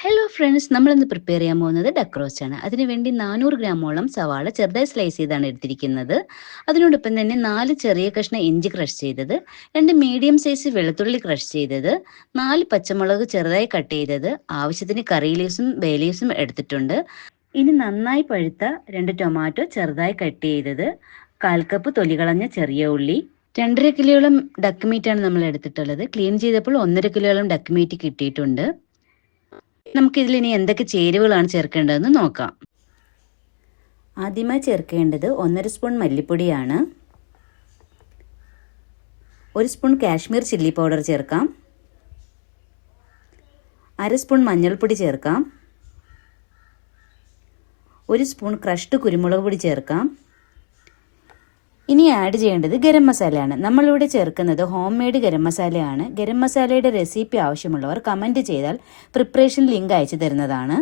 Hello friends നമ്മൾ ഇന്ന് prepare ചെയ്യാൻ പോകുന്നത് ഡക്ക് റോസ്റ്റ് ആണ്. അതിനുവേണ്ടി നാനൂറ് ഗ്രാമോളം സവാള ചെറുതായി സ്ലൈസ് ചെയ്താണ് എടുത്തിരിക്കുന്നത്. അതിനോടൊപ്പം തന്നെ നാല് ചെറിയ കഷ്ണം ഇഞ്ചി ക്രഷ് ചെയ്തത് രണ്ട് മീഡിയം സൈസ് വെളുത്തുള്ളി ക്രഷ് ചെയ്തത് നാല് പച്ചമുളക് ചെറുതായി കട്ട് ചെയ്തത് ആവശ്യത്തിന് കറി ലീവ്സും ബേ ലീവ്സും എടുത്തിട്ടുണ്ട്. ഇനി നന്നായി പഴുത്ത രണ്ട് ടൊമാറ്റോ ചെറുതായി കട്ട് ചെയ്തത് കാൽ കപ്പ് തൊലി കളഞ്ഞ ചെറിയ ഉള്ളി രണ്ടര കിലോയോളം ഡക്ക് മീറ്റാണ് നമ്മൾ എടുത്തിട്ടുള്ളത്. ക്ലീൻ ചെയ്തപ്പോൾ ഒന്നര കിലോയോളം ഡക്ക് മീറ്റ് കിട്ടിയിട്ടുണ്ട്. നമുക്ക് ഇതിൽ ഇനി എന്തൊക്കെ ചേരുവകളാണ് ചേർക്കേണ്ടതെന്ന് നോക്കാം. ആദ്യമായി ചേർക്കേണ്ടത് ഒന്നര സ്പൂൺ മല്ലിപ്പൊടിയാണ്. ഒരു സ്പൂൺ കാശ്മീർ ചില്ലി പൗഡർ ചേർക്കാം. അര സ്പൂൺ മഞ്ഞൾപ്പൊടി ചേർക്കാം. ഒരു സ്പൂൺ ക്രഷ്ഡ് കുരുമുളക് പൊടി ചേർക്കാം. ഇനി ആഡ് ചെയ്യേണ്ടത് ഗരം മസാലയാണ്. നമ്മളിവിടെ ചേർക്കുന്നത് ഹോം മെയ്ഡ് ഗരം മസാലയാണ്. ഗരം മസാലയുടെ റെസിപ്പി ആവശ്യമുള്ളവർ കമന്റ് ചെയ്താൽ പ്രിപ്പറേഷൻ ലിങ്ക് അയച്ചു തരുന്നതാണ്.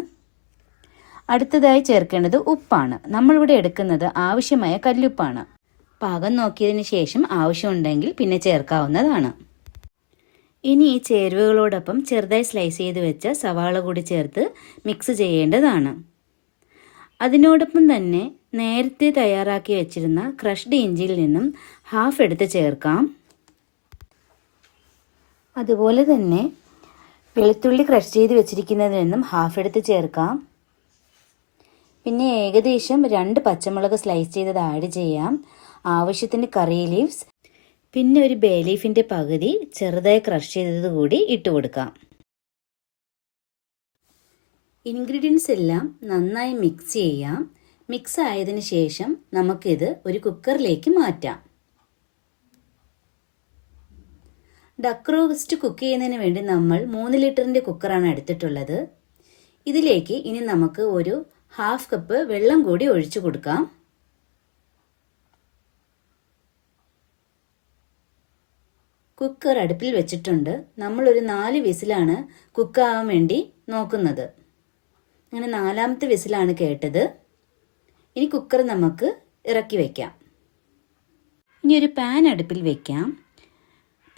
അടുത്തതായി ചേർക്കേണ്ടത് ഉപ്പാണ്. നമ്മളിവിടെ എടുക്കുന്നത് ആവശ്യമായ കല്ലുപ്പാണ്. പാകം നോക്കിയതിന് ശേഷം ആവശ്യമുണ്ടെങ്കിൽ പിന്നെ ചേർക്കാവുന്നതാണ്. ഇനി ഈ ചേരുവകളോടൊപ്പം ചെറുതായി സ്ലൈസ് ചെയ്ത് വെച്ച സവാള കൂടി ചേർത്ത് മിക്സ് ചെയ്യേണ്ടതാണ്. അതിനോടൊപ്പം തന്നെ നേരത്തെ തയ്യാറാക്കി വെച്ചിരുന്ന ക്രഷ്ഡ് ഇഞ്ചിയിൽ നിന്നും ഹാഫ് എടുത്ത് ചേർക്കാം. അതുപോലെ തന്നെ വെളുത്തുള്ളി ക്രഷ് ചെയ്ത് വെച്ചിരിക്കുന്നതിൽ നിന്നും ഹാഫ് എടുത്ത് ചേർക്കാം. പിന്നെ ഏകദേശം രണ്ട് പച്ചമുളക് സ്ലൈസ് ചെയ്തത് ആഡ് ചെയ്യാം. ആവശ്യത്തിന് കറി ലീവ്സ് പിന്നെ ഒരു ബേ ലീഫിന്റെ പകുതി ചെറുതായി ക്രഷ് ചെയ്തത് കൂടി ഇട്ട് കൊടുക്കാം. ഇൻഗ്രീഡിയൻസ് എല്ലാം നന്നായി മിക്സ് ചെയ്യാം. മിക്സ് ആയതിനു ശേഷം നമുക്കിത് ഒരു കുക്കറിലേക്ക് മാറ്റാം. ഡക്ക് റോസ്റ്റ് കുക്ക് ചെയ്യുന്നതിന് വേണ്ടി നമ്മൾ മൂന്ന് ലിറ്ററിന്റെ കുക്കറാണ് എടുത്തിട്ടുള്ളത്. ഇതിലേക്ക് ഇനി നമുക്ക് ഒരു ഹാഫ് കപ്പ് വെള്ളം കൂടി ഒഴിച്ചു കൊടുക്കാം. കുക്കർ അടുപ്പിൽ വെച്ചിട്ടുണ്ട്. നമ്മളൊരു നാല് വിസിലാണ് കുക്കാവാൻ വേണ്ടി നോക്കുന്നത്. അങ്ങനെ നാലാമത്തെ വിസിലാണ് കേട്ടത്. ഇനി കുക്കർ നമുക്ക് ഇറക്കി വയ്ക്കാം ഇനി ഒരു പാൻ അടുപ്പിൽ വയ്ക്കാം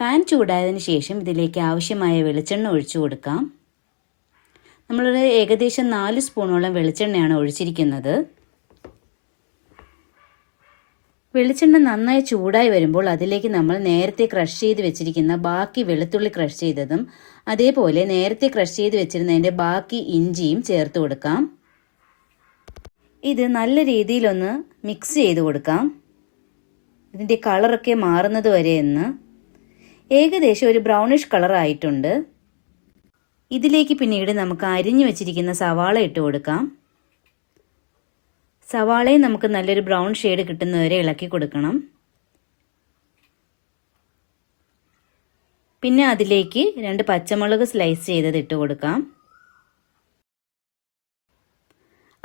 പാൻ ചൂടായതിന് ശേഷം ഇതിലേക്ക് ആവശ്യമായ വെളിച്ചെണ്ണ ഒഴിച്ചു കൊടുക്കാം. നമ്മളൊരു ഏകദേശം നാല് സ്പൂണോളം വെളിച്ചെണ്ണയാണ് ഒഴിച്ചിരിക്കുന്നത്. വെളിച്ചെണ്ണ നന്നായി ചൂടായി വരുമ്പോൾ അതിലേക്ക് നമ്മൾ നേരത്തെ ക്രഷ് ചെയ്ത് വെച്ചിരിക്കുന്ന ബാക്കി വെളുത്തുള്ളി ക്രഷ് ചെയ്തതും അതേപോലെ നേരത്തെ ക്രഷ് ചെയ്ത് വെച്ചിരുന്നതിന്റെ ബാക്കി ഇഞ്ചിയും ചേർത്ത് കൊടുക്കാം. ഇത് നല്ല രീതിയിലൊന്ന് മിക്സ് ചെയ്ത് കൊടുക്കാം. ഇതിന്റെ കളറൊക്കെ മാറുന്നത് വരെ എന്ന് ഏകദേശം ഒരു ബ്രൗണിഷ് കളർ ആയിട്ടുണ്ട്. ഇതിലേക്ക് പിന്നീട് നമുക്ക് അരിഞ്ഞു വെച്ചിരിക്കുന്ന സവാള ഇട്ട് കൊടുക്കാം. സവാളയും നമുക്ക് നല്ലൊരു ബ്രൗൺ ഷെയ്ഡ് കിട്ടുന്നവരെ ഇളക്കി കൊടുക്കണം. പിന്നെ അതിലേക്ക് രണ്ട് പച്ചമുളക് സ്ലൈസ് ചെയ്തത് ഇട്ട് കൊടുക്കാം.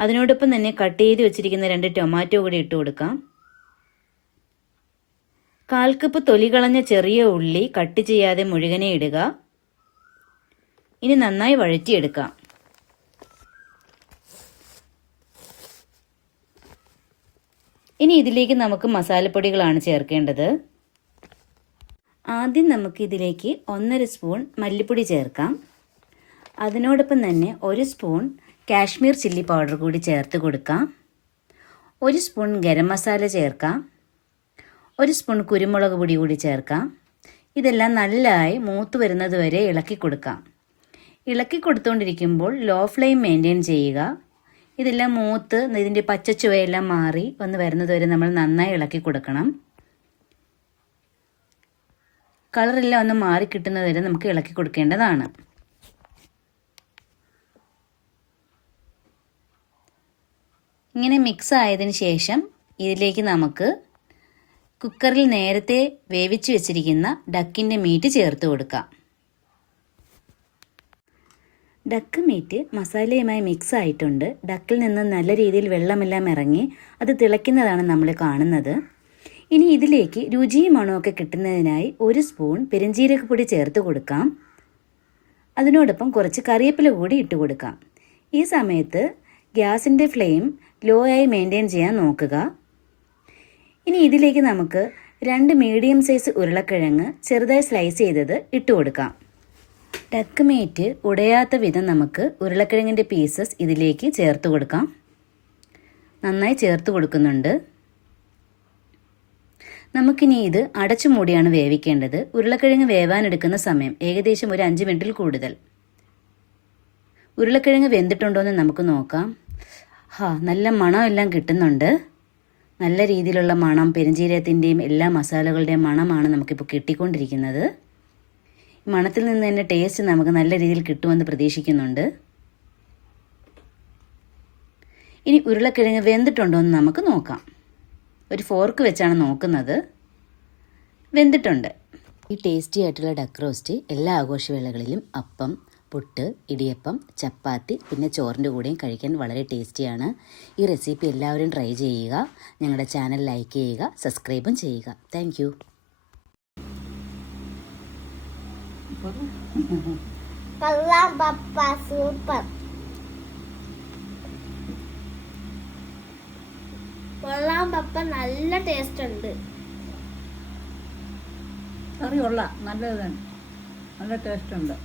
അതിനോടൊപ്പം തന്നെ കട്ട് ചെയ്ത് വെച്ചിരിക്കുന്ന രണ്ട് ടൊമാറ്റോ കൂടി ഇട്ട് കൊടുക്കാം. കാൽ കപ്പ് തൊലി കളഞ്ഞ ചെറിയ ഉള്ളി കട്ട് ചെയ്യാതെ മുഴുകനെ ഇടുക. ഇനി നന്നായി വഴറ്റിയെടുക്കാം. ഇനി ഇതിലേക്ക് നമുക്ക് മസാലപ്പൊടികളാണ് ചേർക്കേണ്ടത്. ആദ്യം നമുക്ക് ഇതിലേക്ക് ഒന്നര സ്പൂൺ മല്ലിപ്പൊടി ചേർക്കാം. അതിനോടൊപ്പം തന്നെ ഒരു സ്പൂൺ കാശ്മീർ ചില്ലി പൗഡർ കൂടി ചേർത്ത് കൊടുക്കാം. ഒരു സ്പൂൺ ഗരം മസാല ചേർക്കാം. ഒരു സ്പൂൺ കുരുമുളക് പൊടി കൂടി ചേർക്കാം. ഇതെല്ലാം നല്ലതായി മൂത്ത് വരുന്നത് വരെ ഇളക്കി കൊടുക്കാം. ഇളക്കി കൊടുത്തുകൊണ്ടിരിക്കുമ്പോൾ ലോ ഫ്ലെയിം മെയിന്റെയിൻ ചെയ്യുക. ഇതെല്ലാം മൂത്ത് ഇതിന്റെ പച്ചച്ചുവയെല്ലാം മാറി വന്ന് വരുന്നത് വരെ നമ്മൾ നന്നായി ഇളക്കി കൊടുക്കണം. കളറെല്ലാം ഒന്ന് മാറി കിട്ടുന്നത് വരെ നമുക്ക് ഇളക്കി കൊടുക്കേണ്ടതാണ്. ഇങ്ങനെ മിക്സ് ആയതിന് ശേഷം ഇതിലേക്ക് നമുക്ക് കുക്കറിൽ നേരത്തെ വേവിച്ച് വെച്ചിരിക്കുന്ന ഡക്കിന്റെ മീറ്റ് ചേർത്ത് കൊടുക്കാം. ഡക്ക് മീറ്റ് മസാലയുമായി മിക്സ് ആയിട്ടുണ്ട്. ഡക്കിൽ നിന്ന് നല്ല രീതിയിൽ വെള്ളമെല്ലാം ഇറങ്ങി അത് തിളയ്ക്കുന്നതാണ് നമ്മൾ കാണുന്നത്. ഇനി ഇതിലേക്ക് രുചിയും മണമൊക്കെ കിട്ടുന്നതിനായി ഒരു സ്പൂൺ പെരുംജീരകപ്പൊടി ചേർത്ത് കൊടുക്കാം. അതിനോടൊപ്പം കുറച്ച് കറിവേപ്പില കൂടി ഇട്ട് കൊടുക്കാം. ഈ സമയത്ത് ഗ്യാസിന്റെ ഫ്ലെയിം ലോ ആയി മെയിന്റെയിൻ ചെയ്യാൻ നോക്കുക. ഇനി ഇതിലേക്ക് നമുക്ക് രണ്ട് മീഡിയം സൈസ് ഉരുളക്കിഴങ്ങ് ചെറുതായി സ്ലൈസ് ചെയ്തത് ഇട്ട് കൊടുക്കാം. ടക്ക് മീറ്റ് ഉടയാത്ത വിധം നമുക്ക് ഉരുളക്കിഴങ്ങിന്റെ പീസസ് ഇതിലേക്ക് ചേർത്ത് കൊടുക്കാം. നന്നായി ചേർത്ത് കൊടുക്കുന്നുണ്ട്. നമുക്കിനി ഇത് അടച്ചു മൂടിയാണ് വേവിക്കേണ്ടത്. ഉരുളക്കിഴങ്ങ് വേവാനെടുക്കുന്ന സമയം ഏകദേശം ഒരു അഞ്ച് മിനിറ്റിൽ കൂടുതൽ. ഉരുളക്കിഴങ്ങ് വെന്തിട്ടുണ്ടോ എന്ന് നമുക്ക് നോക്കാം. ഹാ നല്ല മണം എല്ലാം കിട്ടുന്നുണ്ട്. നല്ല രീതിയിലുള്ള മണം പെരുംജീരകത്തിന്റെയും എല്ലാ മസാലകളുടെയും മണമാണ് നമുക്കിപ്പോൾ കിട്ടിക്കൊണ്ടിരിക്കുന്നത്. മണത്തിൽ നിന്ന് തന്നെ ടേസ്റ്റ് നമുക്ക് നല്ല രീതിയിൽ കിട്ടുമെന്ന് പ്രതീക്ഷിക്കുന്നുണ്ട്. ഇനി ഉരുളക്കിഴങ്ങ് വെന്തിട്ടുണ്ടോ എന്ന് നമുക്ക് നോക്കാം. ഒരു ഫോർക്ക് വെച്ചാണ് നോക്കുന്നത്. വെന്തിട്ടുണ്ട്. ഈ ടേസ്റ്റി ആയിട്ടുള്ള ഡക്ക് റോസ്റ്റ് എല്ലാ ആഘോഷവേളകളിലും അപ്പം പുട്ട് ഇടിയപ്പം ചപ്പാത്തി പിന്നെ ചോറിന്റെ കൂടെയും കഴിക്കാൻ വളരെ ടേസ്റ്റിയാണ്. ഈ റെസിപ്പി എല്ലാവരും ട്രൈ ചെയ്യുക. ഞങ്ങളുടെ ചാനൽ ലൈക്ക് ചെയ്യുക സബ്സ്ക്രൈബും ചെയ്യുക. Thank you. കൊള്ളാം പപ്പ സൂപ്പർ. കൊള്ളാം പപ്പ നല്ല ടേസ്റ്റ് ഉണ്ട് കറി കൊള്ളാം. നല്ലതാണ് നല്ല ടേസ്റ്റ് ഉണ്ട്